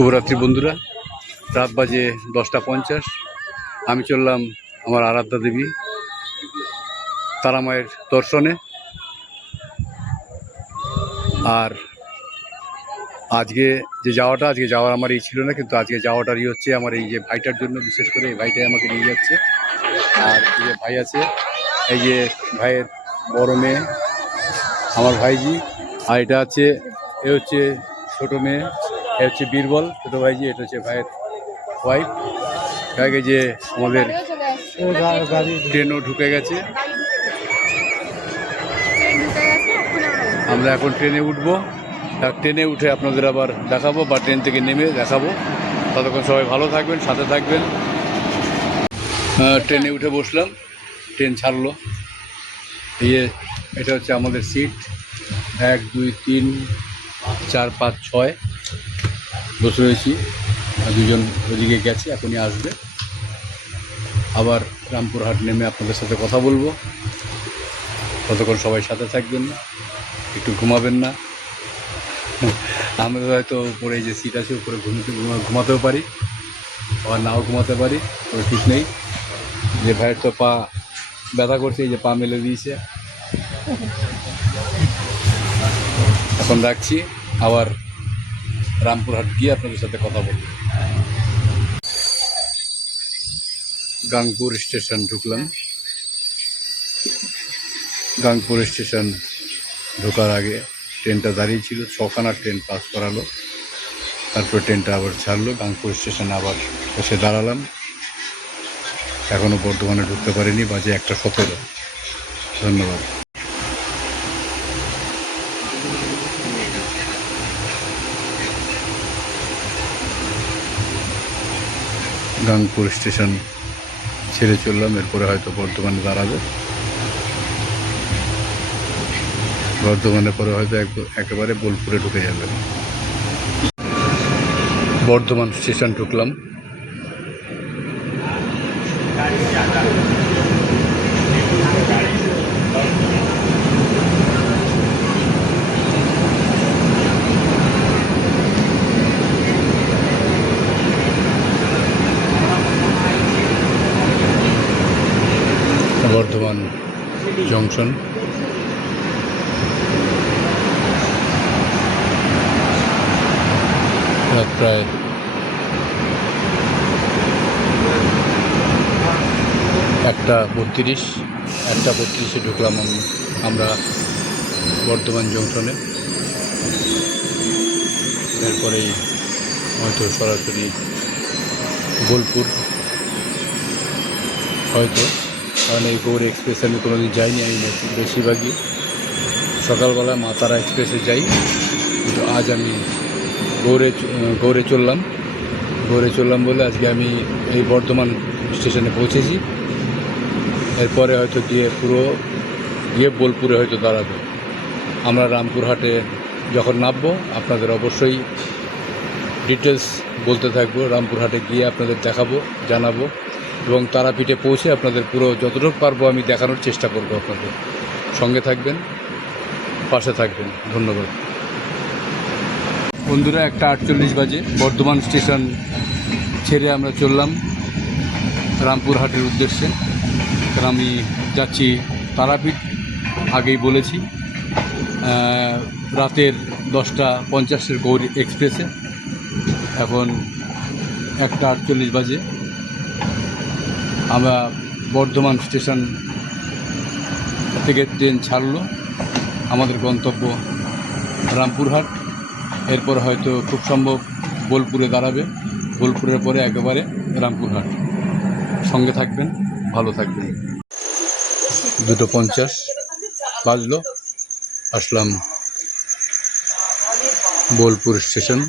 শুভরাত্রি বন্ধুরা, রাত বাজে 10টা 50। আমি চললাম আমার আরাধ্যা দেবী তারা মায়ের দর্শনে। আর আজকে আজকে যাওয়ার আমার এই ছিল না, কিন্তু আজকে যাওয়াটারই হচ্ছে আমার এই যে ভাইটার জন্য। বিশেষ করে এই ভাইটাই আমাকে নিয়ে যাচ্ছে। আর এই যে ভাই আছে, এই যে ভাইয়ের বড় মেয়ে আমার ভাইজি, আর এটা হচ্ছে ছোট মেয়ে, এ হচ্ছে বীরবল ছোট ভাইজি, এটা হচ্ছে ভাইয়ের ওয়াইফ। আগে যে আমাদের ট্রেনও ঢুকে গেছে, আমরা এখন ট্রেনে উঠবো। ট্রেনে উঠে আপনাদের আবার দেখাবো, বা ট্রেন থেকে নেমে দেখাবো। ততক্ষণ সবাই ভালো থাকবেন, সাথে থাকবেন। ট্রেনে উঠে বসলাম, ট্রেন ছাড়লো। এটা হচ্ছে আমাদের সিট 1 2 3 4 5 6 বসে রয়েছি। দুজন ওদিকে গেছে, এখনই আসবে। আবার রামপুরহাট নেমে আপনাদের সাথে কথা বলবো। ততক্ষণ সবাই সাথে থাকবেন, একটু ঘুমাবেন না। আমাদের হয়তো উপরে যে সিট আছে উপরে ঘুমাতেও পারি, আবার নাও ঘুমাতে পারি, কোনো ঠিক নেই। যে ভাইয়ের তো পা ব্যথা করছে, এই যে পা মেলে দিয়েছে। এখন রাখছি, আবার রামপুরহাট গিয়ে আপনাদের সাথে কথা বলব। গাংপুর স্টেশন ঢুকলাম। গাংপুর স্টেশন ঢোকার আগে ট্রেনটা দাঁড়িয়ে ছিল, 6খানা ট্রেন পাস করালো। তারপর ট্রেনটা আবার ছাড়লো। গাংপুর স্টেশনে আবার এসে দাঁড়ালাম। এখনও বর্ধমানে ঢুকতে পারিনি, বাজে 1:17। ধন্যবাদ। গাংপুর স্টেশন ছেড়ে চললাম, এরপরে হয়তো বর্ধমানে দাঁড়াবে। বর্ধমানের পরে হয়তো একেবারে বোলপুরে ঢুকে যাবে। বর্ধমান স্টেশন ঢুকলাম। বর্ধমান জংশন। রাত প্রায় 1:32। 1:32-এ ঢুকলাম আমরা বর্ধমান জংশনে। এরপরেই হয়তো সরাসরি বোলপুর, হয়তো। কারণ এই গৌড় এক্সপ্রেসে আমি কোনোদিন যাইনি। আমি বেশিরভাগই সকালবেলা মা তারা এক্সপ্রেসে যাই, কিন্তু আজ আমি গৌড়ে চললাম বলে আজকে আমি এই বর্ধমান স্টেশনে পৌঁছেছি। এরপরে হয়তো গিয়ে বোলপুরে হয়তো দাঁড়াবে। আমরা রামপুরহাটে যখন নামবো আপনাদের অবশ্যই ডিটেলস বলতে থাকবো। রামপুরহাটে গিয়ে আপনাদের দেখাবো, জানাবো, এবং তারাপীঠে পৌঁছে আপনাদের পুরো যতটুকু পারবো আমি দেখানোর চেষ্টা করব। আপনাদের সঙ্গে থাকবেন, পাশে থাকবেন। ধন্যবাদ বন্ধুরা। 1:48 বাজে। বর্ধমান স্টেশন ছেড়ে আমরা চললাম রামপুরহাটের উদ্দেশ্যে। কারণ আমি যাচ্ছি তারাপীঠ, আগেই বলেছি। রাতের 10:50-এর গৌড় এক্সপ্রেসে। এখন 1:48 বাজে। আমরা বর্ধমান স্টেশন থেকে ট্রেন ছাড়লো। আমাদের গন্তব্য রামপুরহাট। এরপর হয়তো খুব সম্ভব বোলপুরে দাঁড়াবে। বোলপুরের পরে একেবারে রামপুরহাট। সঙ্গে থাকবেন, ভালো থাকবেন। 2:50 বাজলো, আসলাম বোলপুর স্টেশন।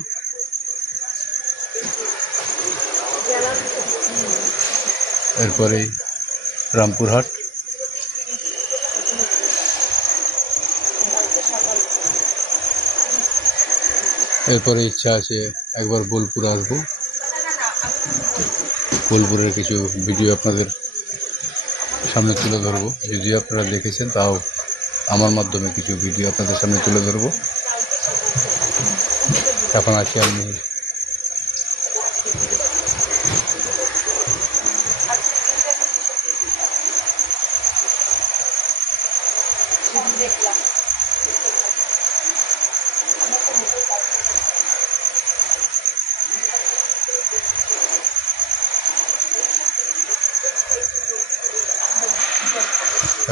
এরপরে রামপুরহাট। এরপরে ইচ্ছা আছে একবার বোলপুর আসবো। বোলপুরের কিছু ভিডিও আপনাদের সামনে তুলে ধরবো। যদিও আপনারা দেখেছেন, তাও আমার মাধ্যমে কিছু ভিডিও আপনাদের সামনে তুলে ধরবো। এখন আছি আমি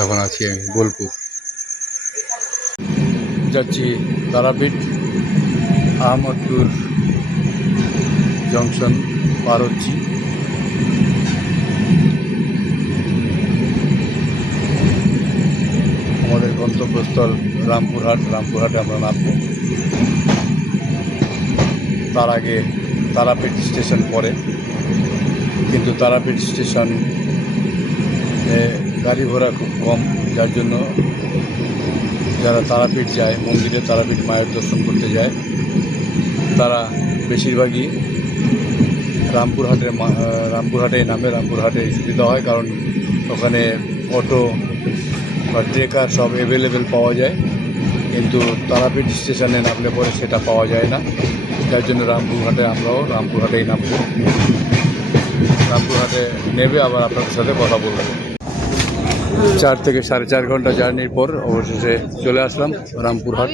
এখন আছি আমি বোলপুর, যাচ্ছি তারাপীঠ। আহমদপুর জংশন পার হচ্ছি। আমাদের গন্তব্যস্থল রামপুরহাট। রামপুরহাটে আমরা নামবো। তার আগে তারাপীঠ স্টেশন পরে, কিন্তু তারাপীঠ স্টেশন গাড়ি ঘোড়া খুব কম, যার জন্য যারা তারাপীঠ যায়, মন্দিরে তারাপীঠ মায়ের দর্শন করতে যায়, তারা বেশিরভাগই রামপুরহাটেই নামে। রামপুরহাটে সুবিধা হয়, কারণ ওখানে অটো বা ট্রেকার সব অ্যাভেলেবেল পাওয়া যায়, কিন্তু তারাপীঠ স্টেশনে নামলে পরে সেটা পাওয়া যায় না। যার জন্য আমরাও রামপুরহাটেই নামবো। রামপুরহাটে নেবে আবার আপনাদের সাথে কথা বলবো। 4 থেকে 4.5 ঘন্টা জার্নির পর অবশেষে চলে আসলাম রামপুরহাট।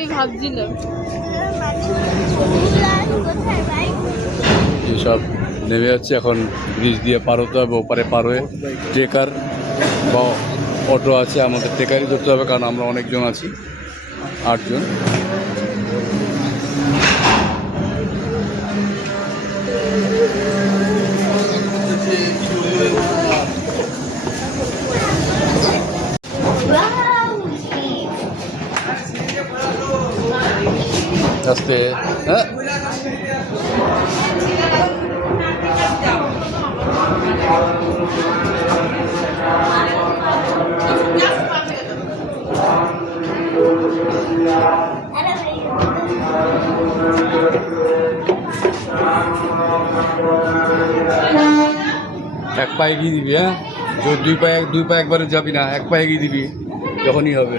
এসব নেমে যাচ্ছে, এখন ব্রিজ দিয়ে পার হতে হবে। ওপারে পার হয়ে ট্রেকার বা অটো আছে, আমাদের ট্রেকারই ধরতে হবে, কারণ আমরা অনেকজন আছি, 8 জন। আস্তে, হ্যাঁ এক পায়ে গিয়ে দিবি, হ্যাঁ দুই পায়ে একবারে যাবি না, এক পায়ে গিয়ে দিবি, যখনই হবে।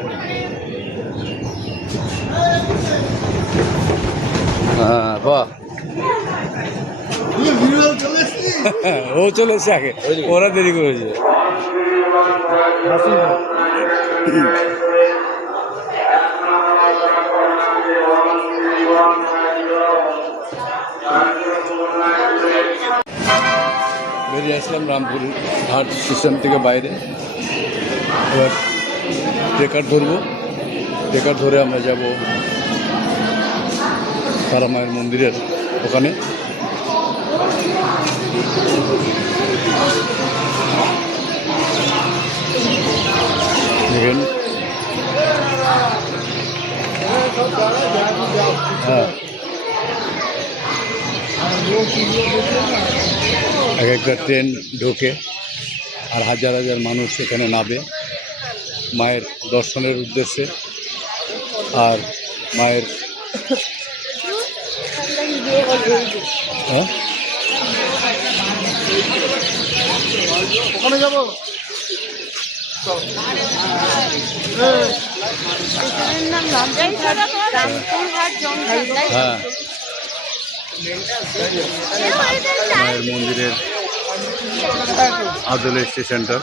হ্যাঁ বাহ, ও চলে এসছে আগে, ওরা দেরি করেছে। বেরিয়ে আসলাম রামপুরহাট স্টেশন থেকে বাইরে। এবার ট্রেকার ধরবো। ট্রেকার ধরে আমরা যাব তারা মায়ের মন্দিরের ওখানে। দেখেন, হ্যাঁ, এক একটা ট্রেন ঢোকে আর হাজার হাজার মানুষ এখানে নামে মায়ের দর্শনের উদ্দেশ্যে। আর মায়ের ওখানে যাবো। হ্যাঁ, মায়ের মন্দিরের আদলে স্টেশনটা।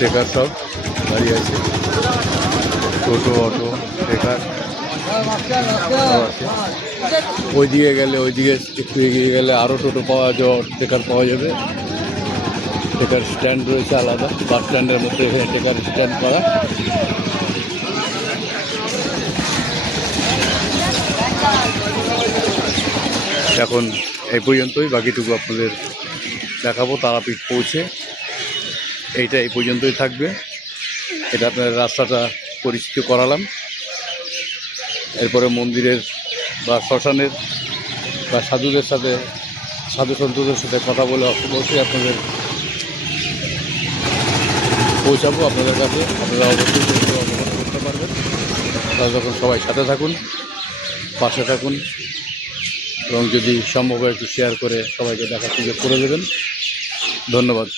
ট্রেকার সব দাঁড়িয়ে আছে, টোটো, অটো, ট্রেকার আছে। ওইদিকে গেলে, ওইদিকে একটু এগিয়ে গেলে আরও টোটো পাওয়া যাবে, ট্রেকার পাওয়া যাবে। ট্রেকার স্ট্যান্ড রয়েছে আলাদা, বাস স্ট্যান্ডের মধ্যে এখানে ট্রেকার স্ট্যান্ড করা। এখন এই পর্যন্তই, বাকিটুকু আপনাদের দেখাবো তারাপীঠ পৌঁছে। এইটা এই পর্যন্তই থাকবে। এটা আপনার রাস্তাটা পরিচিত করালাম। এরপরে মন্দিরের বা শ্মশানের বা সাধুদের সাথে, সাধু সন্তদের সাথে কথা বলে অবশ্যই আপনাদের পৌঁছাবো আপনাদের কাছে। আপনারা অবশ্যই অবগত করতে পারবেন। তারা যখন সবাই সাথে থাকুন, পাশে থাকুন, এবং যদি সম্ভব হয় একটু শেয়ার করে সবাইকে দেখার সুযোগ করে দেবেন। ধন্যবাদ।